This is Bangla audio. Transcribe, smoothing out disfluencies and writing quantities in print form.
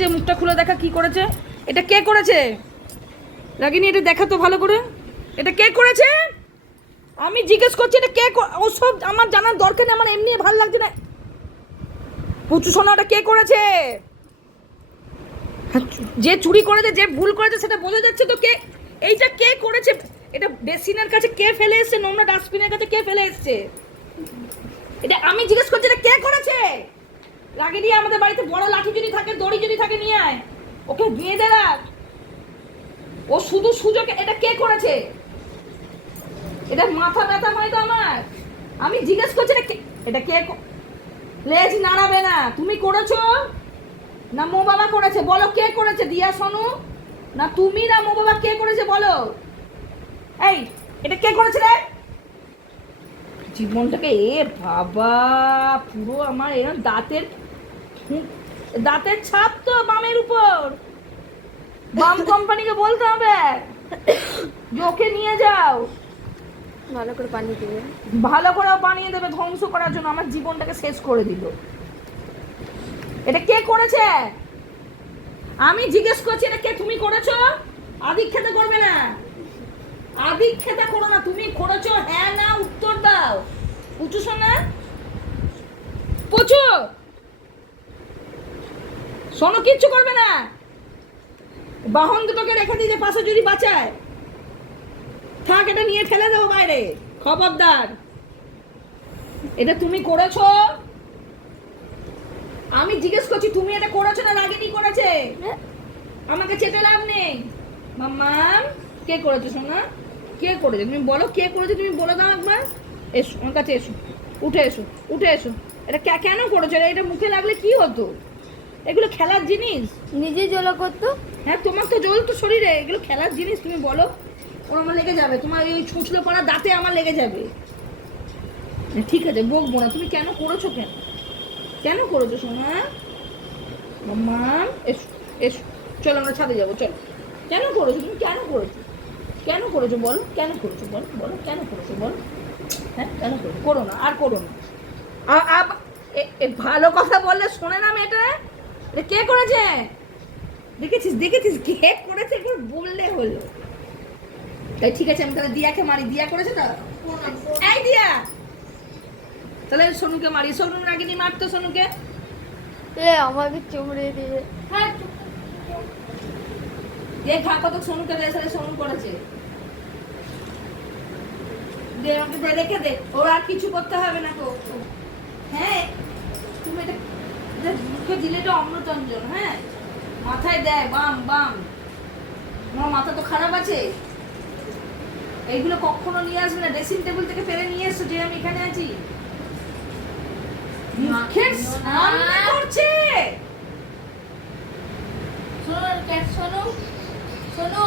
যে মুখটা খুলে দেখা কি করেছে। এটা কে করেছে রাগিনী? এটা দেখা তো ভালো করে, এটা কে করেছে? আমি জিজ্ঞেস করছি এটা কে? ওসব আমার জানার দরকার নেই, আমার এমনি ভালো লাগছে না। পুচু সোনা ওটা কে করেছে? যে চুরি করেছে, যে ভুল করেছে সেটা বোঝা যাচ্ছে তো। কে এইটা কে করেছে? এটা বেসিনের কাছে কে ফেলে এসছে? নোংরা ডাস্টবিনের কাছে কে ফেলে এসছে? এটা আমি জিজ্ঞেস করছি এটা কে করেছে? রাগিনী আমাদের বাড়িতে বড় লাঠি যদি থাকে, দড়ি যদি থাকে নিয়ে আয়, ওকে গিয়ে দে রাখ। ও শুধু সুযোগ। এটা কে করেছে? এটা মাথা ব্যথা হয় তো আমার। আমি জিজ্ঞেস করছি এটা কে? লেজ নাড়াবে না। তুমি করেছো না মো বাবা করেছে? বলো কে করেছে? দিয়া সোনু না তুমি না মো বাবা কে করেছে বলো। এই এটা কে করেছে রে? জীবনটাকে বাবা পুরো আমার দাঁতের দাঁতের ছাপ তো বামের উপর। বাম কোম্পানিকে বলতে হবে যে ওকে নিয়ে যাও, ভালো করে বানিয়ে দেবে। ভালো করে বানিয়ে দেবে ধ্বংস করার জন্য। আমার জীবনটাকে শেষ করে দিল। এটা কে করেছে? আমি জিজ্ঞেস করছি এটা কে? তুমি করেছো? আদিক্ষেতা করবে না, আদিক্ষেতা করো না। তুমি করেছো হ্যাঁ না উত্তর দাও। পুচু শোনা, পুচু শোনো, কিচ্ছু করবে না। বাহন দুটোকে রেখে দিয়ে পাশে যদি বাঁচায় থাক, এটা নিয়ে ফেলে দেবো বাইরে, খবরদার। এটা তুমি করেছো? আমি জিজ্ঞেস করছি তুমি এটা করেছো না রাগিনী করেছে? আমাকে চেটে লাভ নেই। মাম্মাম কে করেছে সোনা? কে করেছে তুমি বলো, কে করেছে তুমি বলে দাও একবার। এসো আমার কাছে, এসো, উঠে এসো, উঠে এসো। এটা কেন করেছো? এটা মুখে লাগলে কি হতো? এগুলো খেলার জিনিস। নিজে জ্বলা করতো। হ্যাঁ তোমার তো জ্বলতো শরীরে, এগুলো খেলার জিনিস। তুমি বলো, ওর আমার লেগে যাবে, তোমার এই ছুঁচলো করা দাঁতে আমার লেগে যাবে। ঠিক আছে বকবো না। তুমি কেন করেছো? কেন করেছো সোনা? মাম্মা এসো, এসো, চলো আমরা ছাদে যাবো, চলো। কেন করেছো তুমি? কেন করেছো? কেন করেছো বলো? কেন করেছো বলো? বলো কেন করেছো বলো? হ্যাঁ কেন করেছো? করো না, আর করো না। ভালো কথা বললে শোনে না মেয়েটা। এটা কে করেছে? দেখেছিস দেখেছিস কে করেছে? একবার বললে হলো। তাই ঠিক আছে, আমি তাহলে দিয়াকে মারি। দিয়া করেছে তো? এই দিয়া, তাহলে সোনুকে মারি। সোনু রাগিনী মারতো সোনুকে। আমাকে চুমড়ে দিয়ে। হ্যাঁ দেখা কত সোনুকে দেশে সোনু করেছে। দে আমাকে দে, রেখে দে। ওর আর কিছু করতে হবে না তো। হ্যাঁ তুমি এটা মুখে দিলে তো অমৃতঞ্জন। হ্যাঁ মাথায় দেয় বাম বাম। আমার মাথা তো খারাপ আছে। এইগুলো কখনো নিয়ে আসবে না। ড্রেসিং টেবিল থেকে ফেলে নিয়ে এসছো যে আমি এখানে আছি। মুখের সামনে করছে। শোনো শোনো শোনো